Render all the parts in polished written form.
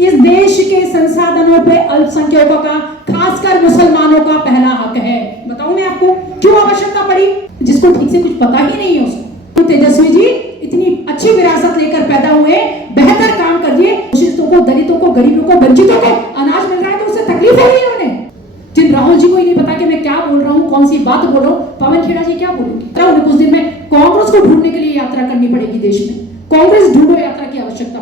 इस देश के संसाधनों पे अल्पसंख्यकों का, खासकर मुसलमानों का पहला हक है। बताऊं मैं आपको क्यों आवश्यकता पड़ी? जिसको ठीक से कुछ पता ही नहीं है उसको। तेजस्वी जी इतनी अच्छी विरासत लेकर पैदा हुए, बेहतर काम कर दिए, शोषितों को, दलितों को, गरीबों को, वंचितों को अनाज मिल रहा है तो उससे तकलीफ हो रही है उन्हें। जिन राहुल जी को ही नहीं पता कि मैं क्या बोल रहा हूँ, कौन सी बात बोल रहा हूँ, पवन खेड़ा जी क्या बोलेंगे? उन्हें कुछ दिन में कांग्रेस को ढूंढने के लिए यात्रा करनी पड़ेगी देश में। कांग्रेस ढूंढो यात्रा की आवश्यकता।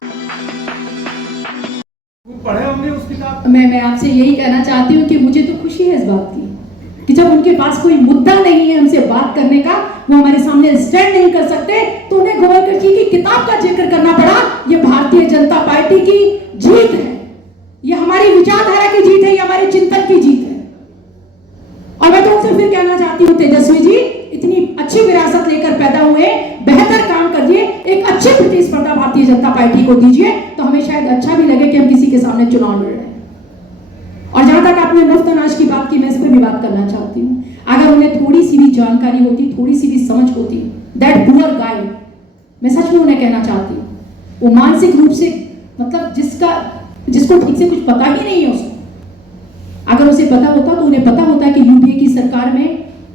पढ़े होंगे उस किताब? मैं आपसे यही कहना चाहती हूँ कि मुझे तो खुशी है इस बात की कि जब उनके पास कोई मुद्दा नहीं है हमसे बात करने का, वो हमारे सामने स्टैंड नहीं कर सकते, तो उन्हें गोवलकर जी की किताब का जिक्र करना पड़ा। ये भारतीय जनता पार्टी की जीत है, ये हमारी विचारधारा की जीत है, ये हमारे चिंतन की जीत है। और मैं तो उनसे फिर कहना चाहती हूँ, तेजस्वी जी इतनी अच्छी विरासत लेकर पैदा हुए, बेहतर काम कर दिए, एक अच्छी प्रतिस्पर्धा भारतीय जनता पार्टी को दीजिए तो हमें शायद अच्छा भी लगे कि हम किसी के सामने चुनाव लड़ रहे हैं। और जहां तक आपने मुफ्त अनाज की बात की, मैं इस पर भी बात करना चाहती हूँ। अगर उन्हें थोड़ी सी भी जानकारी होती, थोड़ी सी भी समझ होती, दैट पुअर गाय, मैं सच में उन्हें कहना चाहती हूँ, वो मानसिक रूप से, मतलब जिसको ठीक से कुछ पता ही नहीं है उसको, अगर उसे पता होता तो उन्हें पता होता कि यूपीए की सरकार में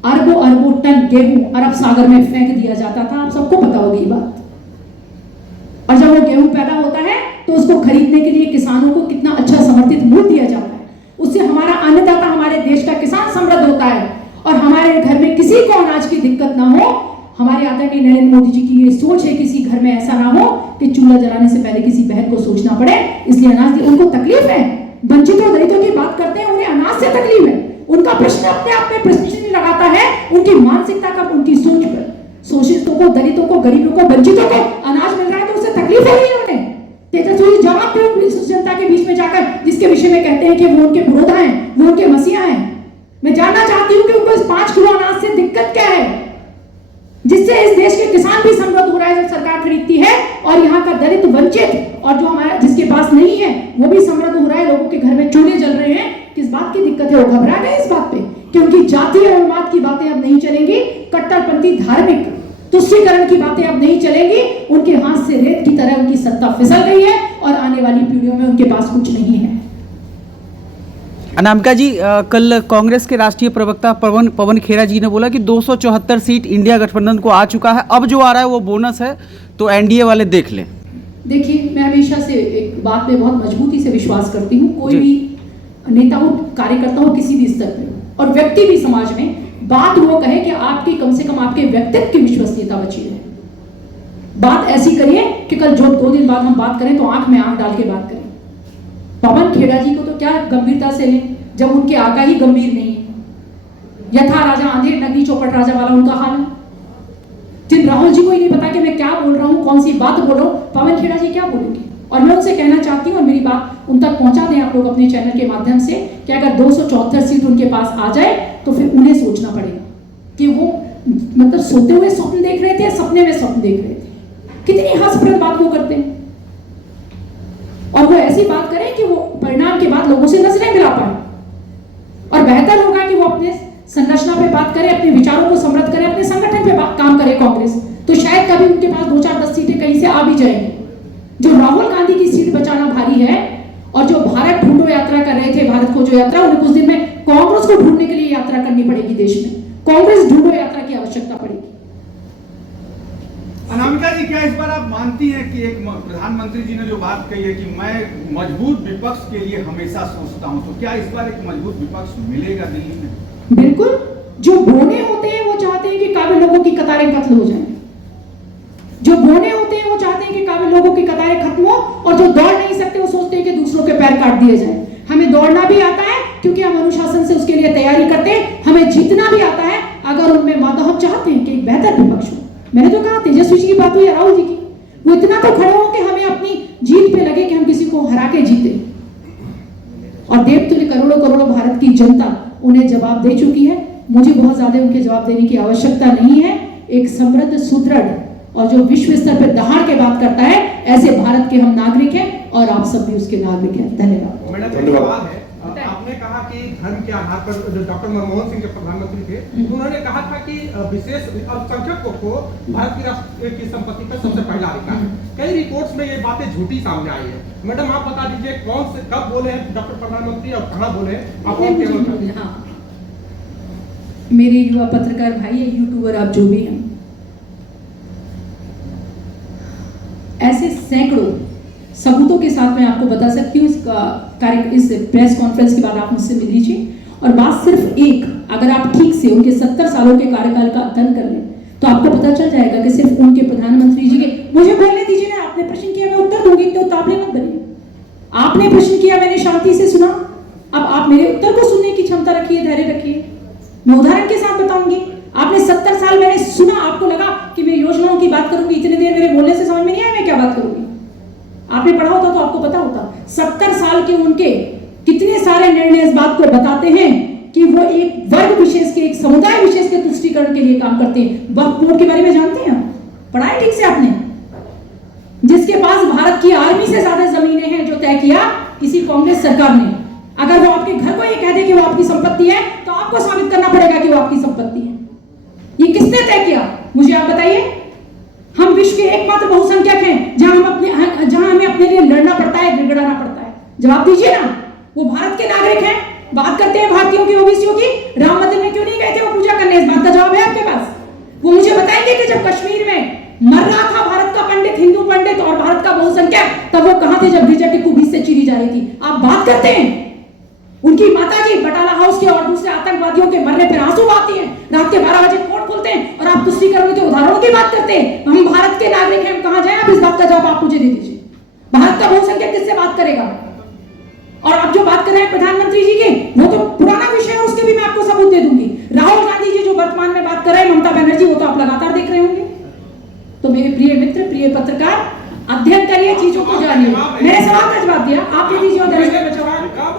अरबों अरबों टन गेहूं अरब सागर में फेंक दिया जाता था। आप सबको पता होगी ये बात। और जब वो गेहूं पैदा होता है तो उसको खरीदने के लिए किसानों को कितना अच्छा समर्थित मूल्य दिया जाता है। उससे हमारा अन्नदाता, हमारे देश का किसान समृद्ध होता है और हमारे घर में किसी को अनाज की दिक्कत ना हो। हमारे आदरणीय नरेंद्र मोदी जी की ये सोच है, किसी घर में ऐसा ना हो कि चूल्हा जलाने से पहले किसी बहन को सोचना पड़े, इसलिए अनाज दी। उनको तकलीफ है, वंचितों दलितों की बात करते हैं, उन्हें अनाज से तकलीफ है। उनका प्रश्न अपने आप में प्रश्न लगाता है उनकी मानसिकता का, उनकी सोच पर। शोषितों को, दलितों को, गरीबों को, वंचितों को अनाज मिल रहा है तो उससे तकलीफ हो रही है उन्हें। तेजस्वी जवाब दो जनता के बीच में जाकर, जिसके विषय में कहते हैं कि वो उनके विरोधा हैं, वो उनके मसीहा हैं। मैं जानना चाहती हूँ कि उनको इस 5 किलो अनाज से दिक्कत क्या है, जिससे इस देश के किसान भी समृद्ध हो रहा है जब सरकार खरीदती है, और यहाँ का दलित, वंचित और जो हमारा जिसके पास नहीं है वो भी समृद्ध हो रहा है। लोगों के घर में चूल्हे जल रहे हैं। किस बात की दिक्कत है? वो घबरा गए इस बात पे कि उनकी जातीय उन्माद की बातें अब नहीं चलेंगी, कट्टरपंथी धार्मिक तुष्टीकरण की बातें अब नहीं चलेंगी। उनके हाथ से रेत की तरह उनकी सत्ता फिसल गई है और आने वाली पीढ़ियों में उनके पास कुछ नहीं है। अनामिका जी, कल कांग्रेस के राष्ट्रीय प्रवक्ता पवन खेड़ा जी ने बोला कि 274 सीट इंडिया गठबंधन को आ चुका है, अब जो आ रहा है वो बोनस है, तो एनडीए वाले देख लें। देखिए, मैं हमेशा से एक बात पे बहुत मजबूती से विश्वास करती हूँ, कोई भी नेता हो, कार्यकर्ता हो, किसी भी स्तर पे और व्यक्ति भी समाज में, बात वो कहे कि आपकी कम से कम आपके व्यक्तित्व की विश्वसनीयता बची रहे। बात ऐसी करिए कि कल जो 2 दिन बाद हम बात करें तो आंख में आंख डाल के बात करें। पवन खेड़ा जी को तो क्या गंभीरता से लें जब उनके आका ही गंभीर नहीं है। यथा राजा अंधेर नगरी चौपट राजा वाला उनका हाल है। जिन राहुल जी को ही नहीं पता कि मैं क्या बोल रहा हूँ, कौन सी बात बोल रहा हूँ, पवन खेड़ा जी क्या बोलेंगे? और मैं उनसे कहना चाहती हूँ, और मेरी बात उन तक पहुंचा दें आप लोग अपने चैनल के माध्यम से, कि अगर 274 सीट उनके पास आ जाए तो फिर उन्हें सोचना पड़ेगा कि वो मतलब सोते हुए स्वप्न देख रहे थे या सपने में स्वप्न देख रहे थे। कितनी हास्यप्रद बात वो करते हैं, और वो ऐसी बात करें कि वो परिणाम के बाद लोगों से नजरें मिला पाए। और बेहतर होगा कि वो अपने संरचना पे बात करें, अपने विचारों को समृद्ध करें, अपने संगठन पे काम करे कांग्रेस, तो शायद कभी उनके पास 2-4-10 सीटें कहीं से आ भी जाएंगी। जो राहुल गांधी की सीट बचाना भारी है, और जो भारत ढूंढो यात्रा कर रहे थे, भारत खोजो यात्रा, उन्हें कुछ दिन में कांग्रेस को ढूंढने के लिए यात्रा करनी पड़ेगी देश में। कांग्रेस ढूंढो यात्रा की आवश्यकता पड़ेगी। अनामिका जी, क्या इस बार आप मानती हैं कि एक प्रधानमंत्री जी ने जो बात कही है कि मैं मजबूत विपक्ष के लिए हमेशा सोचता हूं, तो क्या इस बार एक मजबूत विपक्ष मिलेगा दिल्ली में? बिल्कुल। जो बोने होते हैं वो चाहते हैं कि काबिल लोगों की कतारें कत्ल हो जाएं। जो बोने होते हैं वो चाहते हैं कि काबिल लोगों की कतारें खत्म हो, और जो दौड़ नहीं सकते वो सोचते हैं कि दूसरों के पैर काट दिए जाएं। हमें दौड़ना भी आता है क्योंकि हम अनुशासन से उसके लिए तैयारी करते हैं। हमें जीतना भी आता है अगर उनमें माधव हम चाहते हैं कि एक बेहतर विपक्ष हो। मैंने तो कहा, तेजस्वी जी की बात हुई, राहुल जी की, वो इतना तो खड़े हो कि हमें अपनी जीत पे लगे कि हम किसी को हरा के जीते। और देवतुल्य करोड़ों करोड़ों भारत की जनता उन्हें जवाब दे चुकी है। मुझे बहुत ज्यादा उनके जवाब देने की आवश्यकता नहीं है। एक समृद्ध, सुदृढ़ और जो विश्व स्तर पर दहाड़ के बात करता है, ऐसे भारत के हम नागरिक हैं और आप सब भी उसके नागरिक हैं। धन्यवाद। धन्यवाद। आपने कहा कि धर्म के आधार पर जो डॉक्टर मनमोहन सिंह जब प्रधानमंत्री थे तो उन्होंने कहा था कि विशेष अल्पसंख्यकों को भारत की राष्ट्र की संपत्ति पर सबसे पहला अधिकार है। कई रिपोर्ट्स में ये बातें झूठी सामने आई है। मैडम आप बता दीजिए कौन से कब बोले हैं डॉक्टर प्रधानमंत्री और कहाँ बोले हैं, आप और केवल कर दीजिए। हाँ, मेरे युवा पत्रकार भाई है, यूट्यूबर आप जो भी हैं, ऐसे सैकड़ों सबूतों के साथ मैं आपको बता सकती हूँ। इस प्रेस कॉन्फ्रेंस के बाद आप मुझसे मिल लीजिए। और बात सिर्फ एक, अगर आप ठीक से उनके 70 सालों के कार्यकाल का अध्ययन कर लें तो आपको पता चल जाएगा कि सिर्फ उनके प्रधानमंत्री जी के, मुझे बोलने दीजिए ना, आपने प्रश्न किया मैं उत्तर दूंगी, इतने उतावले मत बनिए। आपने प्रश्न किया, मैंने शांति से सुना, अब आप मेरे उत्तर को सुनने की क्षमता रखिए, धैर्य रखिए। मैं उदाहरण के साथ बताऊंगी। आपने 70 साल मैंने सुना, आपको लगा कि मैं योजनाओं की बात करूंगी, इतनी देर मेरे बोलने से समझ में नहीं आया मैं क्या बात करूंगी। आपने पढ़ा होता तो आपको पता होता। 70 साल के उनके कितने सारे निर्णय इस बात को बताते हैं कि वो एक वर्ग विशेष के, एक समुदाय विशेष के तुष्टीकरण के लिए काम करते हैं। वक्फ बोर्ड के बारे में जानते हैं, पढ़ा है ठीक से आपने, जिसके पास भारत की आर्मी से ज्यादा जमीनें हैं, जो तय किया किसी कांग्रेस सरकार ने। अगर वो आपके घर को ये कह दे कि वो आपकी संपत्ति है तो आपको साबित करना पड़ेगा कि वो आपकी संपत्ति है। ये किसने तय किया, मुझे आप बताइए। हम विश्व के एकमात्र बहुसंख्यक हैं जहां हमें अपने लिए लड़ना पड़ता है, गिड़गिड़ाना पड़ता है। जवाब दीजिए ना। वो भारत के नागरिक हैं, बात करते हैं भारतीयों की, ओबीसीयों की। राम मंदिर में क्यों नहीं गए थे वो पूजा करने, इस बात का जवाब है आपके पास? वो मुझे बताएंगे कि जब कश्मीर में मर रहा था भारत का पंडित, हिंदू पंडित और भारत का बहुसंख्यक, तब वो कहां थे जब गिरजा टिक्कू बीच से चीरी जा रही थी? आप बात करते हैं उनकी माताजी बटाला हाउस के और दूसरे आतंकवादियों के मरने पर आंसू बहाती हैं, रात के 12 बजे कोर्ट खोलते हैं, और आप तुष्टीकरण के उदाहरणों की बात करते हैं। हम भारत के नागरिक हैं, हम कहां जाएं? आप इस बात का जवाब आप मुझे दे दीजिए। भारत का बहुसंख्यक किससे बात करेगा? और आप जो बात कर रहे हैं प्रधानमंत्री जी की, वो तो पुराना विषय है, उसके भी मैं आपको सबूत दे दूंगी। राहुल गांधी जी जो वर्तमान में बात कर रहे हैं, ममता बनर्जी, वो तो आप लगातार देख रहे होंगे। तो मेरे प्रिय मित्र, प्रिय पत्रकार, अध्ययन करिए, चीजों को जानिए। मेरे सवाल का जवाब दिया, आप दे दीजिए। कब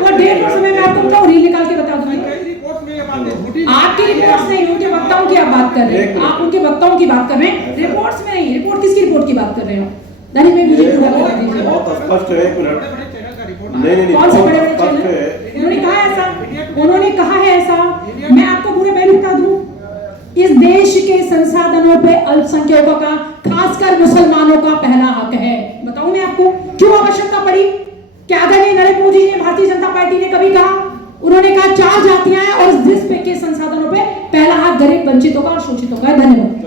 वो डेट और समय मैं आपको बताऊं, रील निकाल के बता दूंगी। आपकी रिपोर्ट्स नहीं, उनके वक्ताओं की आप बात कर रहे हैं। आप उनके वक्ताओं की बात कर रहे हैं, रिपोर्ट्स में नहीं। रिपोर्ट किसकी रिपोर्ट की बात कर रहे हो? दैनिक में मुझे पूरा बता दीजिए। बहुत स्पष्ट है, एक मिनट। नहीं, कौन से बड़े बड़े चैनल? उन्होंने कहा ऐसा, उन्होंने कहा है ऐसा। मैं आपको पूरे पहलू बता दूं, इस देश के संसाधनों पे अल्पसंख्यकों का, खासकर मुसलमानों का पहला हक है। बताऊं मैं आपको क्यों आवश्यकता पड़ी? क्या आदरणीय नरेंद्र मोदी जी ने, भारतीय जनता पार्टी ने कभी कहा? उन्होंने कहा 4 जातियां हैं और इस देश पे के संसाधनों पे पहला हक गरीब, वंचितों का और शोषितों का है। धन्यवाद।